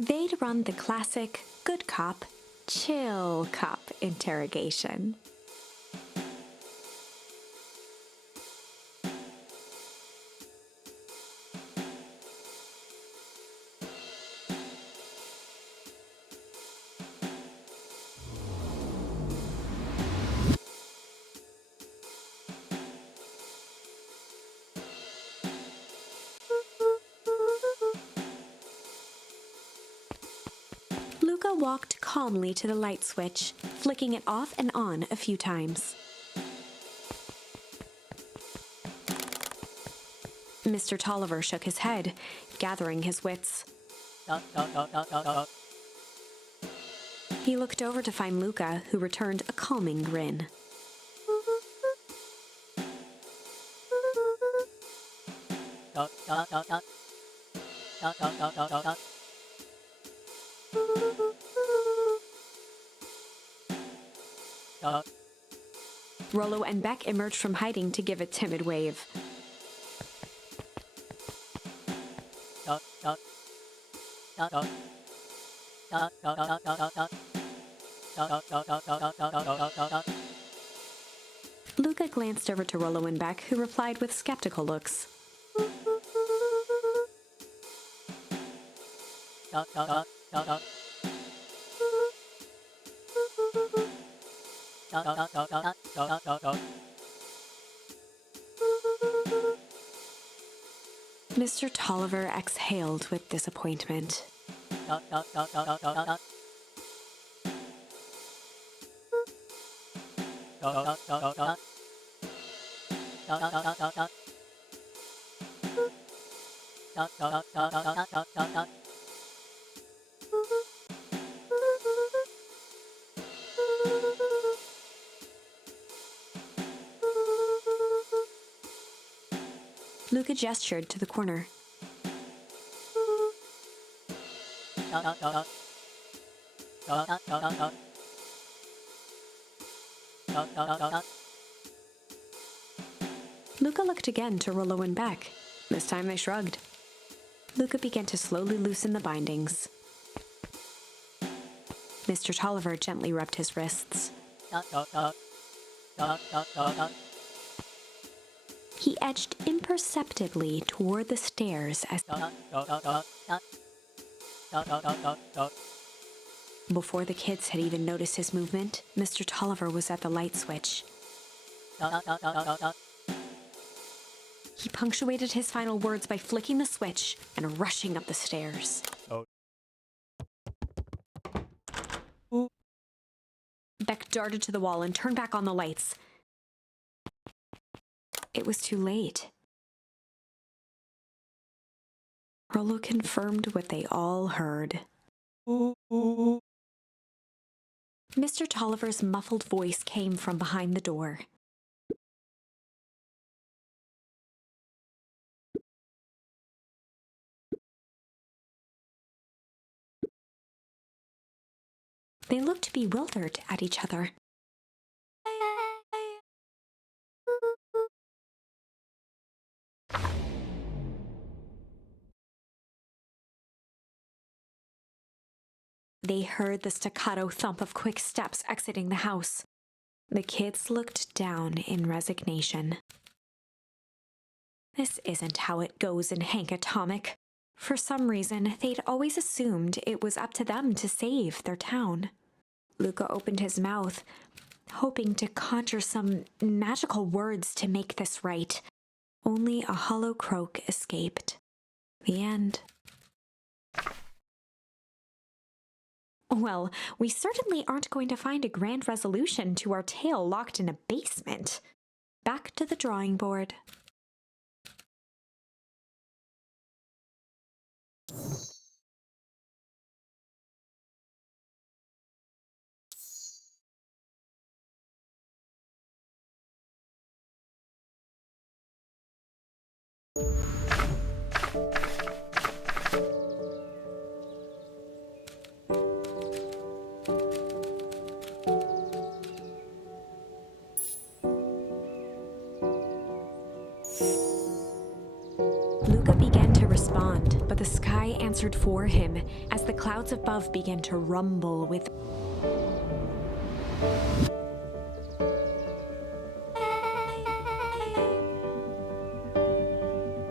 They'd run the classic good cop, chill cop interrogation. Luca walked calmly to the light switch, flicking it off and on a few times. Mr. Tolliver shook his head, gathering his wits. He looked over to find Luca, who returned a calming grin. Rollo and Beck emerged from hiding to give a timid wave. Luca glanced over to Rollo and Beck, who replied with skeptical looks. Mr. Tolliver exhaled with disappointment. Luca gestured to the corner. Luca looked again to Rollo and Beck. This time they shrugged. Luca began to slowly loosen the bindings. Mr. Tolliver gently rubbed his wrists. He edged imperceptibly toward the stairs as... Before the kids had even noticed his movement, Mr. Tolliver was at the light switch. He punctuated his final words by flicking the switch and rushing up the stairs. Beck darted to the wall and turned back on the lights. It was too late. Rollo confirmed what they all heard. Mr. Tolliver's muffled voice came from behind the door. They looked bewildered at each other. They heard the staccato thump of quick steps exiting the house. The kids looked down in resignation. This isn't how it goes in Hank Atomic. For some reason, they'd always assumed it was up to them to save their town. Luca opened his mouth, hoping to conjure some magical words to make this right. Only a hollow croak escaped. The end. Well, we certainly aren't going to find a grand resolution to our tale locked in a basement. Back to the drawing board. Luca began to respond, but the sky answered for him as the clouds above began to rumble with.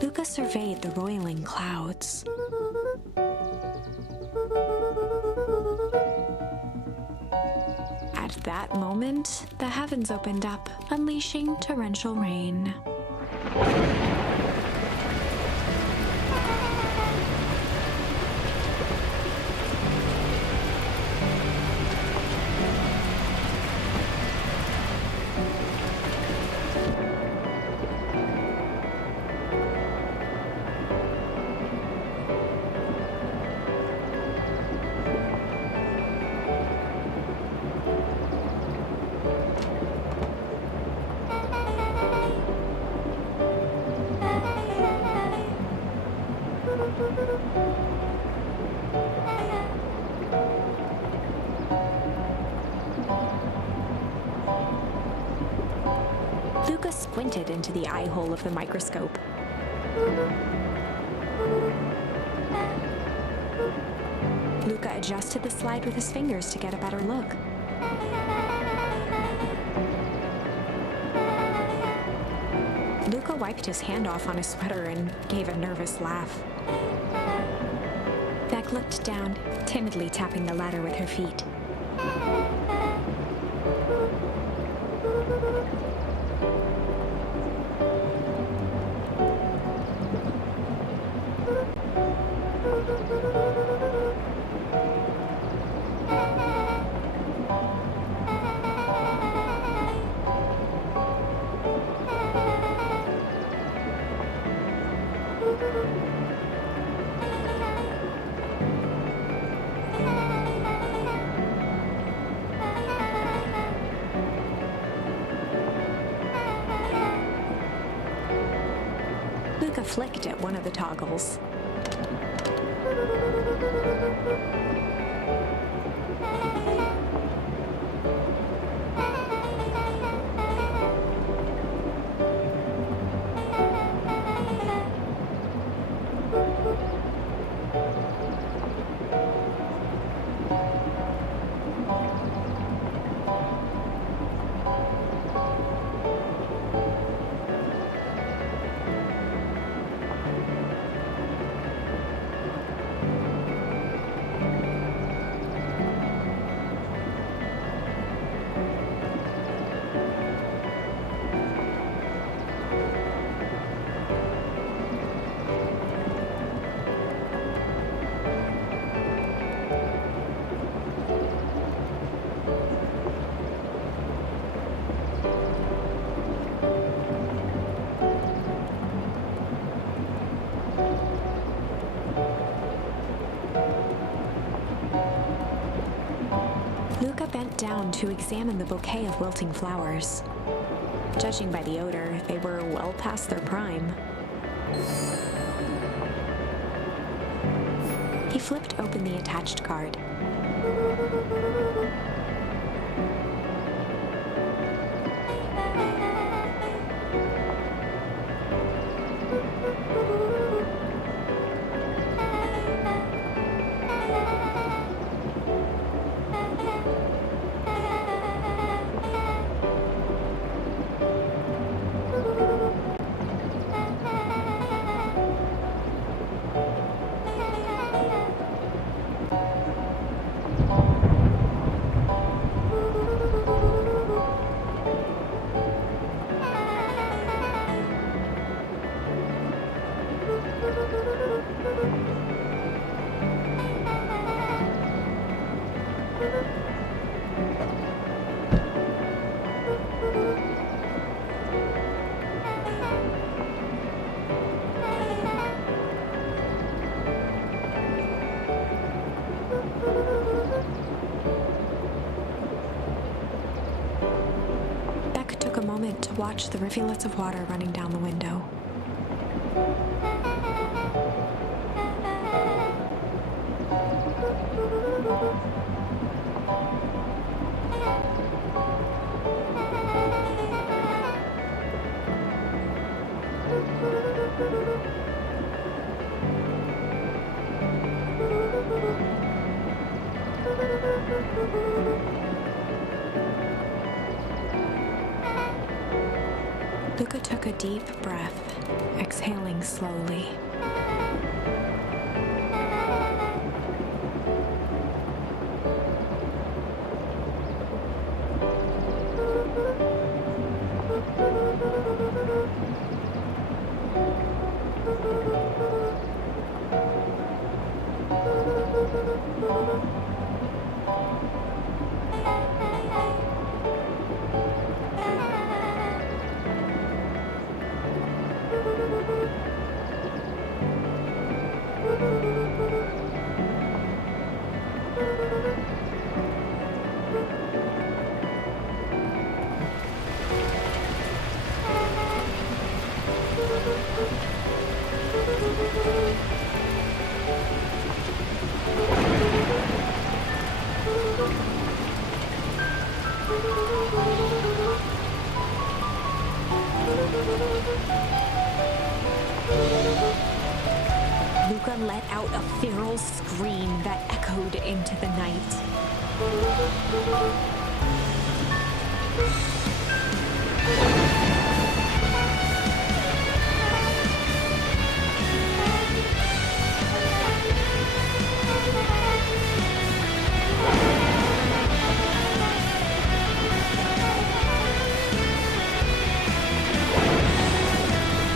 Luca surveyed the roiling clouds. At that moment, the heavens opened up, unleashing torrential rain. Luca squinted into the eye hole of the microscope. Luca adjusted the slide with his fingers to get a better look. Luca wiped his hand off on his sweater and gave a nervous laugh. Beck looked down, timidly tapping the ladder with her feet. Luca flicked at one of the toggles. Luca bent down to examine the bouquet of wilting flowers. Judging by the odor, they were well past their prime. He flipped open the attached card. Beck took a moment to watch the rivulets of water running down the window. Luca took a deep breath, exhaling slowly. Luca let out a feral scream that echoed into the night.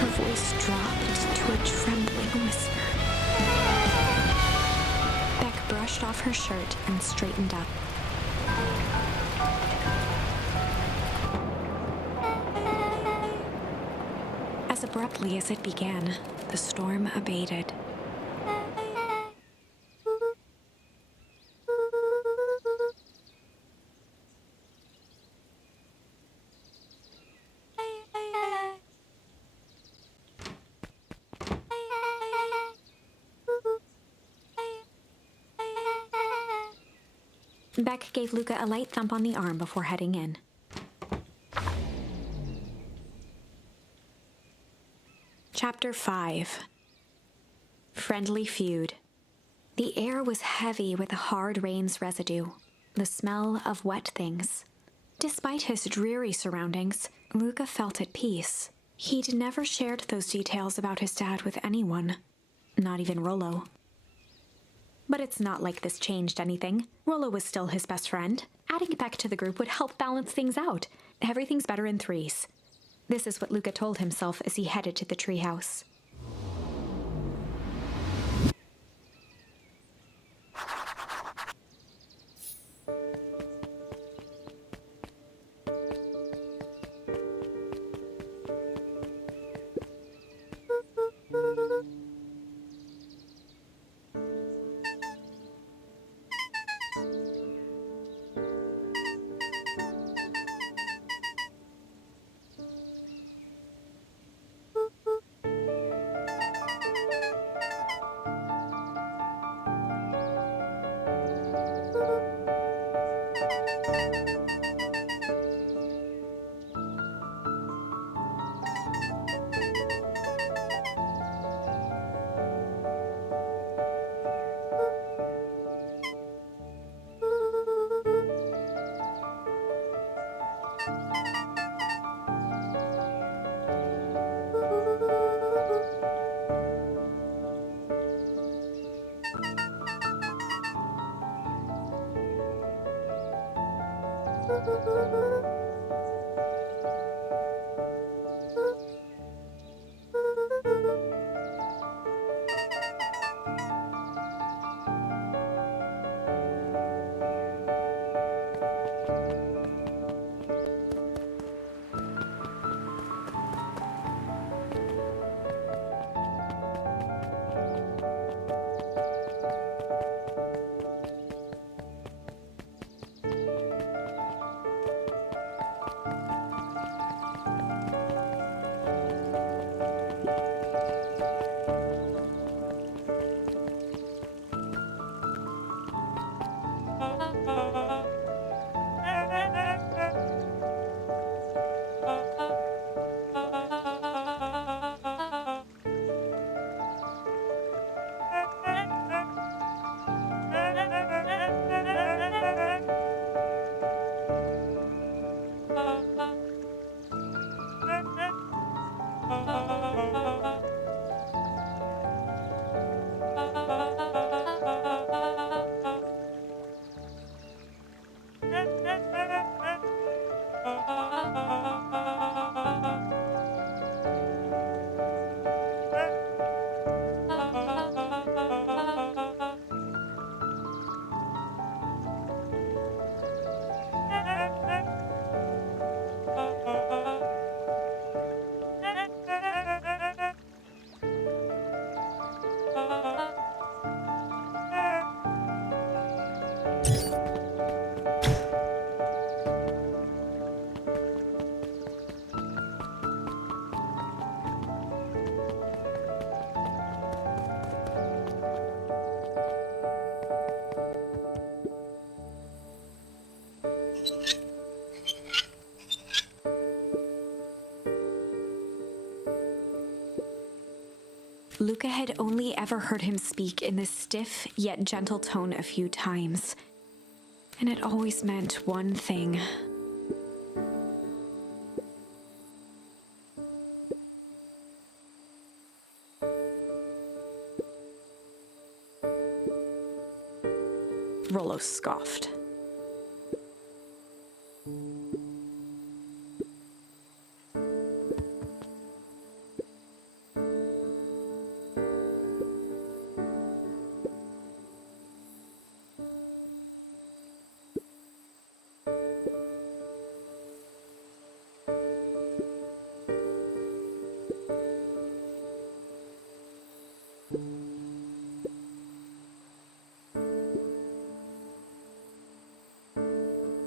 Her voice dropped to a trembling whisper. Beck brushed off her shirt and straightened up. As abruptly as it began, the storm abated. Beck gave Luca a light thump on the arm before heading in. Chapter 5. Friendly Feud. The air was heavy with the hard rain's residue, the smell of wet things. Despite his dreary surroundings, Luca felt at peace. He'd never shared those details about his dad with anyone, not even Rollo. But it's not like this changed anything. Rollo was still his best friend. Adding Beck to the group would help balance things out. Everything's better in threes. This is what Luca told himself as he headed to the treehouse. Luca had only ever heard him speak in this stiff yet gentle tone a few times, and it always meant one thing. Rollo scoffed.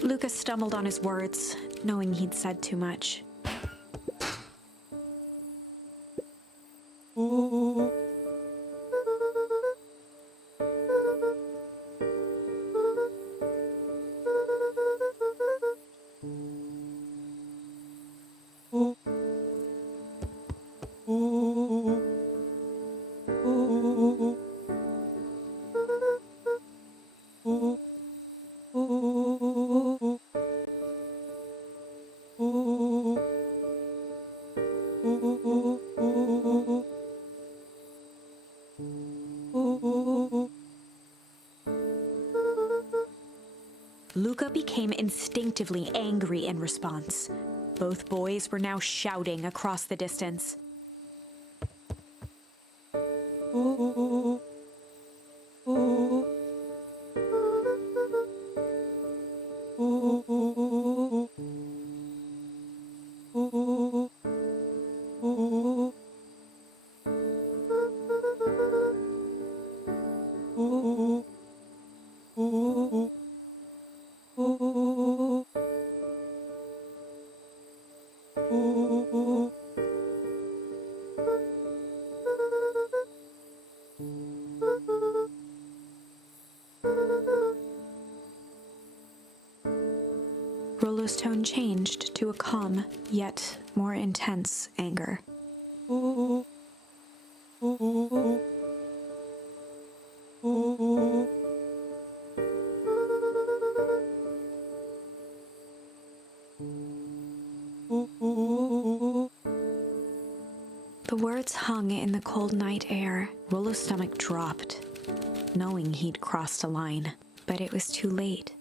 Luca stumbled on his words, knowing he'd said too much. Luca became instinctively angry in response. Both boys were now shouting across the distance. Rollo's tone changed to a calm, yet more intense anger. The words hung in the cold night air. Rollo's stomach dropped, knowing he'd crossed a line, but it was too late.